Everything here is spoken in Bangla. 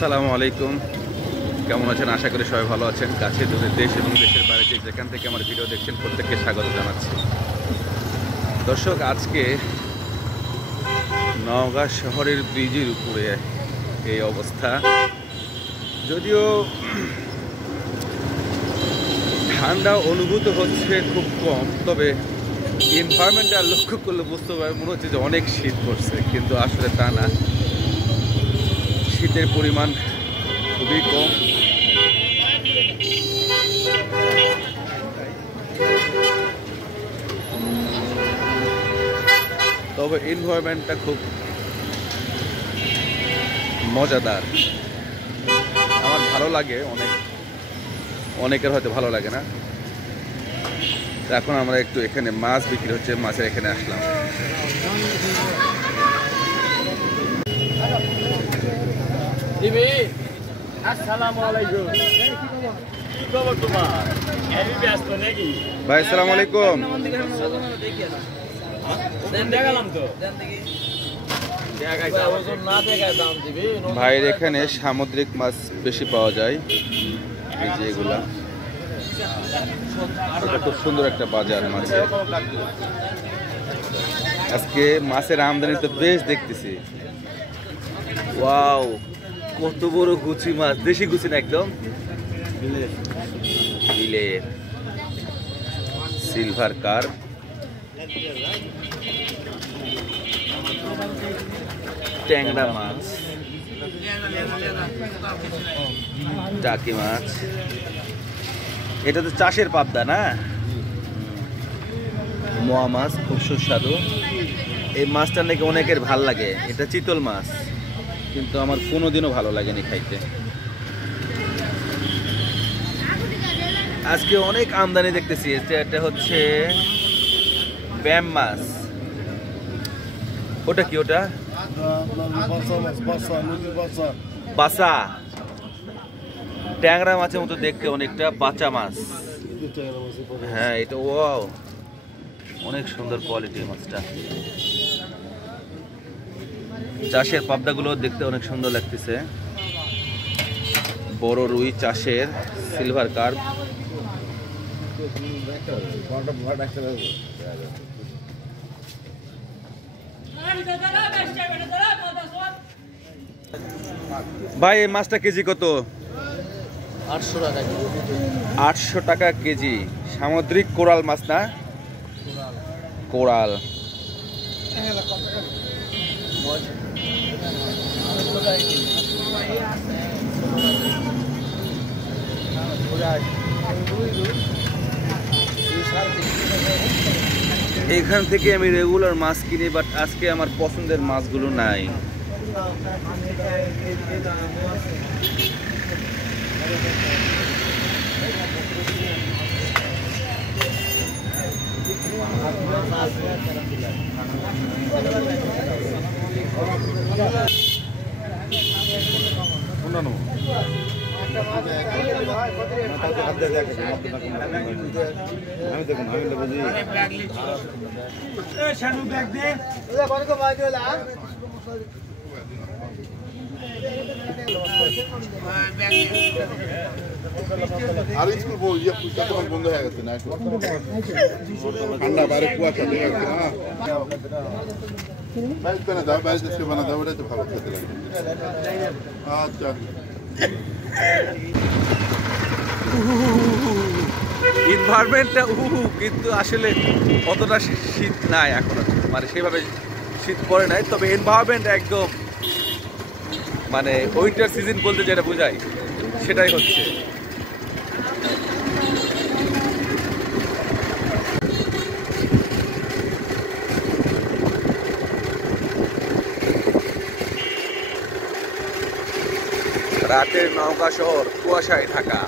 আসসালামু আলাইকুম, কেমন আছেন? আশা করি সবাই ভালো আছেন। কাছে দূরে দেশ এবং দেশের বাইরে যেখান থেকে আমার ভিডিও দেখছেন প্রত্যেককে স্বাগত জানাচ্ছি। দর্শক, আজকে নওগাঁ শহরের ব্রিজের উপরে এই অবস্থা। যদিও ঠান্ডা অনুভূত হচ্ছে খুব কম, তবে এনভায়রনমেন্টটা লক্ষ্য করলে বুঝতে পারে মনে হচ্ছে যে অনেক শীত পড়ছে, কিন্তু আসলে তা না। শীতের পরিমাণ খুবই কম। তবে এনভায়রনমেন্টটা খুব মজাদার, আমার ভালো লাগে। অনেকের হয়তো ভালো লাগে না। এখন আমরা একটু এখানে মাছ বিক্রি হচ্ছে, মাছের এখানে আসলাম। ভাই আসসালামু আলাইকুম। ভাইয়ের এখানে সামুদ্রিক মাছ বেশি পাওয়া যায়, এই যে এগুলা। খুব সুন্দর একটা বাজার মাছের। আজকে মাছের আমদানি তো বেশ দেখতেছি। ওয়াও, কত বড় গুচি মাছ! দেশি গুচি না, একদম বিলের সিলভার কার্প। ট্যাংরা মাছ, টাকি মাছ। এটা তো চাষের পাবদা না? মোয়া মাছ খুব সুস্বাদু। এই মাছটা নাকি অনেকের ভাল লাগে। এটা চিতল মাছ, কিন্তু আমার কোনোদিনও ভালো লাগেনি খাইতে। আজকে অনেক আমদানি দেখতেছি। এটা হচ্ছে ব্যাম মাছ। ওটা কি? ওটা বাসা। ট্যাংরা মাছের মতো দেখতে অনেকটা, বাচা মাছ। হ্যাঁ, এটা ওয়াও, অনেক সুন্দর কোয়ালিটির মাছটা। চাষের পাবদাগুলো দেখতে অনেক সুন্দর লাগতেছে। বড় রুই চাষের, সিলভার কার্প। ভাই এই মাছটা কেজি কত? 800 টাকা। 800 টাকা কেজি। সামুদ্রিক কোরাল মাছ না? কোরাল। এখান থেকে আমি রেগুলার মাছ কিনি, বাট আজকে আমার পছন্দের মাছগুলো নাই। আর স্কুল বইয়া পুষ্টা তোমার বন্ধ হয়ে গেছে না? ঠান্ডা বাইরে কুয়াশা লেগে গেছে না? বাইশ বানা দাও, 22 দেশে বানা দাও, ওটাই তো ভালো খেতে লাগে। আচ্ছা, এনভায়রনমেন্টটা কিন্তু আসলে অতটা শীত নাই এখনো, মানে সেভাবে শীত পড়ে নাই। তবে এনভায়রনমেন্ট একদম, মানে উইন্টার সিজন বলতে যেটা বোঝায় সেটাই হচ্ছে। রাতের নওগাঁ শহর কুয়াশায় ঢাকা।